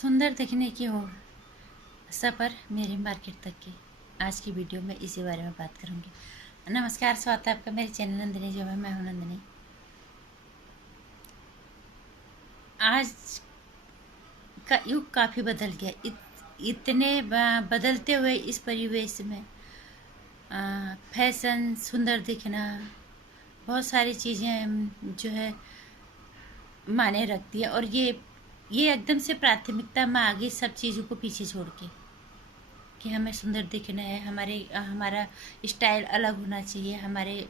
सुंदर दिखने की ओर सफ़र मेरी मार्केट तक की। आज की वीडियो में इसी बारे में बात करूंगी। नमस्कार, स्वागत है आपका मेरे चैनल नंदिनी जो है। मैं हूं नंदिनी। आज का युग काफ़ी बदल गया। इतने बदलते हुए इस परिवेश में फैशन, सुंदर दिखना, बहुत सारी चीज़ें जो है माने रखती है। और ये एकदम से प्राथमिकता में आ गई, सब चीज़ों को पीछे छोड़ के कि हमें सुंदर दिखना है, हमारा स्टाइल अलग होना चाहिए, हमारे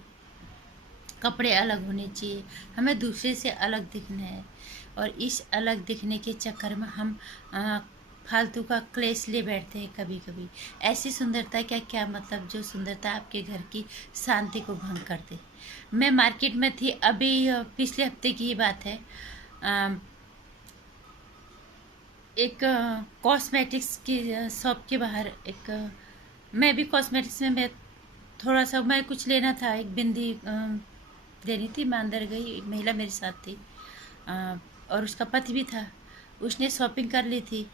कपड़े अलग होने चाहिए, हमें दूसरे से अलग दिखना है। और इस अलग दिखने के चक्कर में हम फालतू का क्लेश ले बैठते हैं कभी कभी। ऐसी सुंदरता क्या मतलब जो सुंदरता आपके घर की शांति को भंग कर दे। मैं मार्केट में थी अभी, पिछले हफ्ते की ये बात है। एक कॉस्मेटिक्स की शॉप के बाहर मैं भी कॉस्मेटिक्स में, मैं थोड़ा सा, मैं कुछ लेना था, एक बिंदी लेनी थी। मैं अंदर गई, एक महिला मेरे साथ थी और उसका पति भी था। उसने शॉपिंग कर ली थी।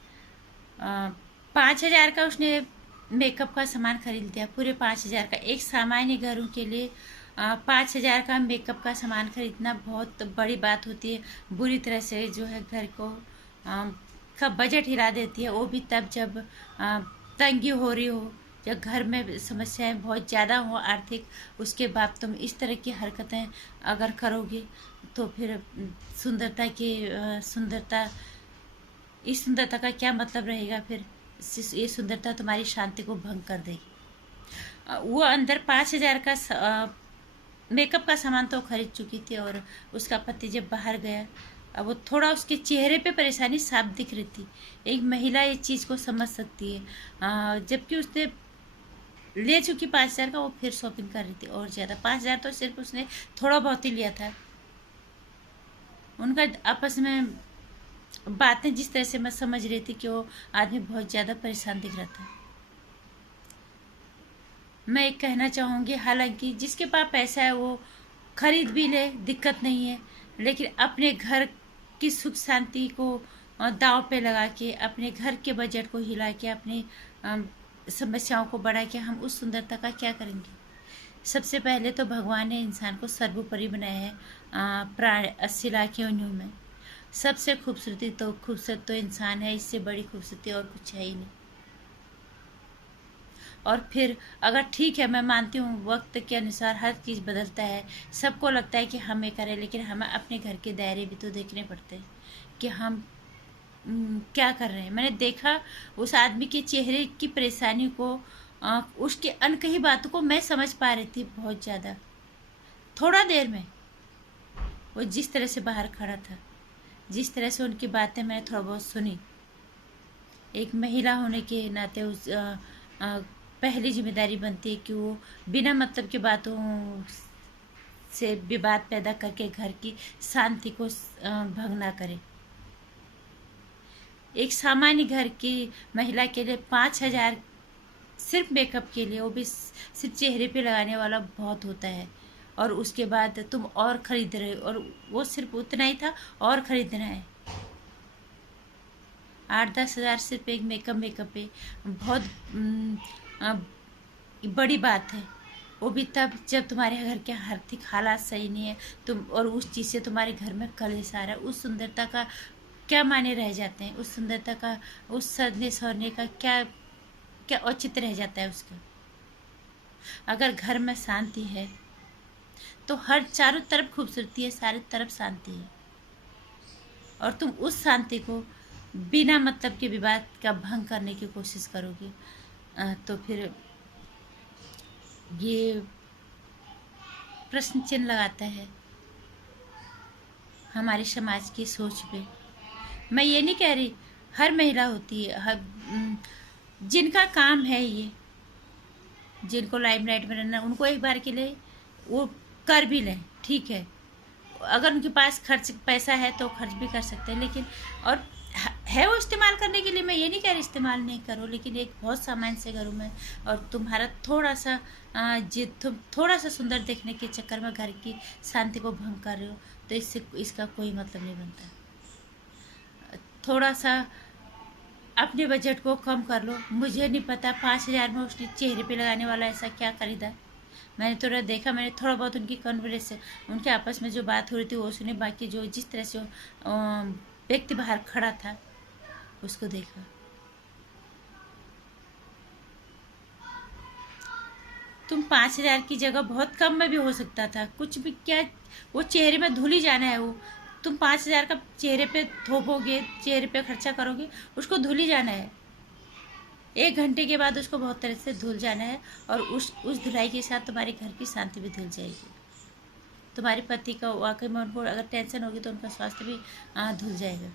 5,000 का उसने मेकअप का सामान खरीद लिया। पूरे 5,000 का। एक सामान्य घरों के लिए 5,000 का मेकअप का सामान खरीदना बहुत बड़ी बात होती है। बुरी तरह से जो है घर को का बजट हिला देती है। वो भी तब जब तंगी हो रही हो, जब घर में समस्याएं बहुत ज़्यादा हो आर्थिक, उसके बाद तुम इस तरह की हरकतें अगर करोगे तो फिर सुंदरता, इस सुंदरता का क्या मतलब रहेगा फिर। ये सुंदरता तुम्हारी शांति को भंग कर देगी। वो अंदर 5,000 का मेकअप का सामान तो खरीद चुकी थी और उसका पति जब बाहर गया, अब वो थोड़ा, उसके चेहरे पे परेशानी साफ दिख रही थी। एक महिला इस चीज़ को समझ सकती है। जबकि उसने ले चुकी 5,000 का, वो फिर शॉपिंग कर रही थी और ज़्यादा। 5,000 तो सिर्फ उसने थोड़ा बहुत ही लिया था। उनका आपस में बातें जिस तरह से मैं समझ रही थी कि वो आदमी बहुत ज़्यादा परेशान दिख रहा था। मैं एक कहना चाहूँगी, हालांकि जिसके पास पैसा है वो खरीद भी ले, दिक्कत नहीं है, लेकिन अपने घर की सुख शांति को दांव पे लगा के, अपने घर के बजट को हिला के, अपनी समस्याओं को बढ़ा के हम उस सुंदरता का क्या करेंगे। सबसे पहले तो भगवान ने इंसान को सर्वोपरि बनाया है। प्राण 80 लाख योनियों में सबसे खूबसूरत तो इंसान है। इससे बड़ी खूबसूरती और कुछ है ही नहीं। और फिर अगर ठीक है, मैं मानती हूँ वक्त के अनुसार हर चीज़ बदलता है। सबको लगता है कि हम ये करें, लेकिन हमें अपने घर के दायरे भी तो देखने पड़ते हैं कि हम क्या कर रहे हैं। मैंने देखा उस आदमी के चेहरे की परेशानी को, उसकी अनकही बातों को मैं समझ पा रही थी बहुत ज़्यादा। थोड़ा देर में वो जिस तरह से बाहर खड़ा था, जिस तरह से उनकी बातें मैंने थोड़ा बहुत सुनी, एक महिला होने के नाते पहली जिम्मेदारी बनती है कि वो बिना मतलब की बातों से विवाद पैदा करके घर की शांति को भंग ना करे। एक सामान्य घर की महिला के लिए 5,000 सिर्फ मेकअप के लिए, वो भी सिर्फ चेहरे पे लगाने वाला, बहुत होता है। और उसके बाद तुम और खरीद रहे हो, और वो सिर्फ उतना ही था, और खरीदना है। 8-10 हज़ार सिर्फ एक मेकअप पे बहुत बड़ी बात है। वो भी तब जब तुम्हारे घर के आर्थिक हालात सही नहीं है, तुम, और उस चीज़ से तुम्हारे घर में कलेश आ रहा है। उस सुंदरता का क्या मायने रह जाते हैं? उस सुंदरता का, उस सजने संवरने का क्या क्या औचित्य रह जाता है उसका? अगर घर में शांति है तो हर चारों तरफ खूबसूरती है, सारी तरफ शांति है। और तुम उस शांति को बिना मतलब के विवाद का भंग करने की कोशिश करोगे तो फिर ये प्रश्न चिन्ह लगाता है हमारे समाज की सोच पे। मैं ये नहीं कह रही हर महिला होती है, जिनका काम है ये, जिनको लाइमलाइट में रहना, उनको एक बार के लिए वो कर भी लें, ठीक है। अगर उनके पास खर्च पैसा है तो खर्च भी कर सकते हैं, लेकिन और है वो इस्तेमाल करने के लिए, मैं ये नहीं कह रही इस्तेमाल नहीं करो, लेकिन एक बहुत सामान्य से घरों में, और तुम्हारा थोड़ा सा तुम थोड़ा सा सुंदर देखने के चक्कर में घर की शांति को भंग कर रहे हो, तो इससे इसका कोई मतलब नहीं बनता। थोड़ा सा अपने बजट को कम कर लो। मुझे नहीं पता 5,000 में उसने चेहरे पे लगाने वाला ऐसा क्या खरीदा। मैंने थोड़ा देखा, मैंने थोड़ा बहुत उनकी कन्वर्सेशन, उनके आपस में जो बात हो रही थी वो सुनी, बाकी जो जिस तरह से व्यक्ति बाहर खड़ा था उसको देखा। तुम 5,000 की जगह बहुत कम में भी हो सकता था, कुछ भी क्या, वो चेहरे में धुल ही जाना है। वो तुम 5,000 का चेहरे पे थोपोगे, चेहरे पे खर्चा करोगे, उसको धुल ही जाना है। 1 घंटे के बाद उसको बहुत तरह से धुल जाना है, और उस धुलाई के साथ तुम्हारे घर की शांति भी धुल जाएगी। तुम्हारे पति का वाकई में उनको अगर टेंशन होगी तो उनका स्वास्थ्य भी धुल जाएगा।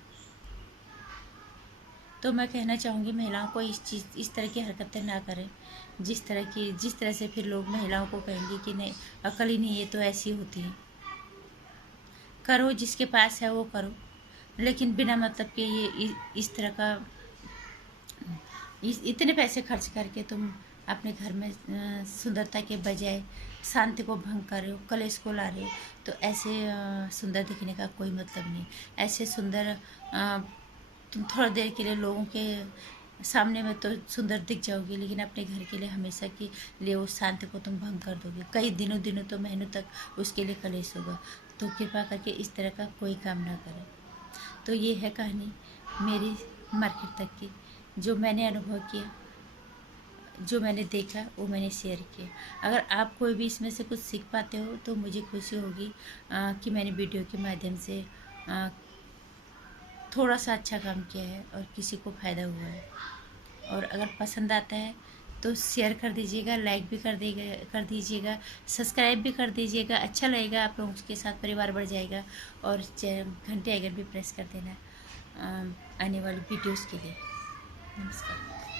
तो मैं कहना चाहूँगी महिलाओं को इस तरह की हरकतें ना करें, जिस तरह से फिर लोग महिलाओं को कहेंगे कि नहीं, अकल ही नहीं, ये तो ऐसी होती है। करो, जिसके पास है वो करो, लेकिन बिना मतलब के ये इस तरह का इतने पैसे खर्च करके तुम अपने घर में सुंदरता के बजाय शांति को भंग कर रहे हो, कलेश को ला रहे हो। तो ऐसे सुंदर दिखने का कोई मतलब नहीं। ऐसे सुंदर तुम थोड़ा देर के लिए लोगों के सामने में तो सुंदर दिख जाओगी, लेकिन अपने घर के लिए हमेशा के लिए उस शांति को तुम भंग कर दोगे। कई दिनों तो महीनों तक उसके लिए कलेश होगा। तो कृपा करके इस तरह का कोई काम ना करें। तो ये है कहानी मेरी मार्केट तक की, जो मैंने अनुभव किया, जो मैंने देखा, वो मैंने शेयर किया। अगर आप कोई भी इसमें से कुछ सीख पाते हो तो मुझे खुशी होगी कि मैंने वीडियो के माध्यम से थोड़ा सा अच्छा काम किया है और किसी को फ़ायदा हुआ है। और अगर पसंद आता है तो शेयर कर दीजिएगा, लाइक भी कर दीजिएगा, सब्सक्राइब भी कर दीजिएगा। अच्छा लगेगा, आप लोगों के साथ परिवार बढ़ जाएगा। और घंटे आइकन भी प्रेस कर देना आने वाली वीडियोस के लिए। नमस्कार।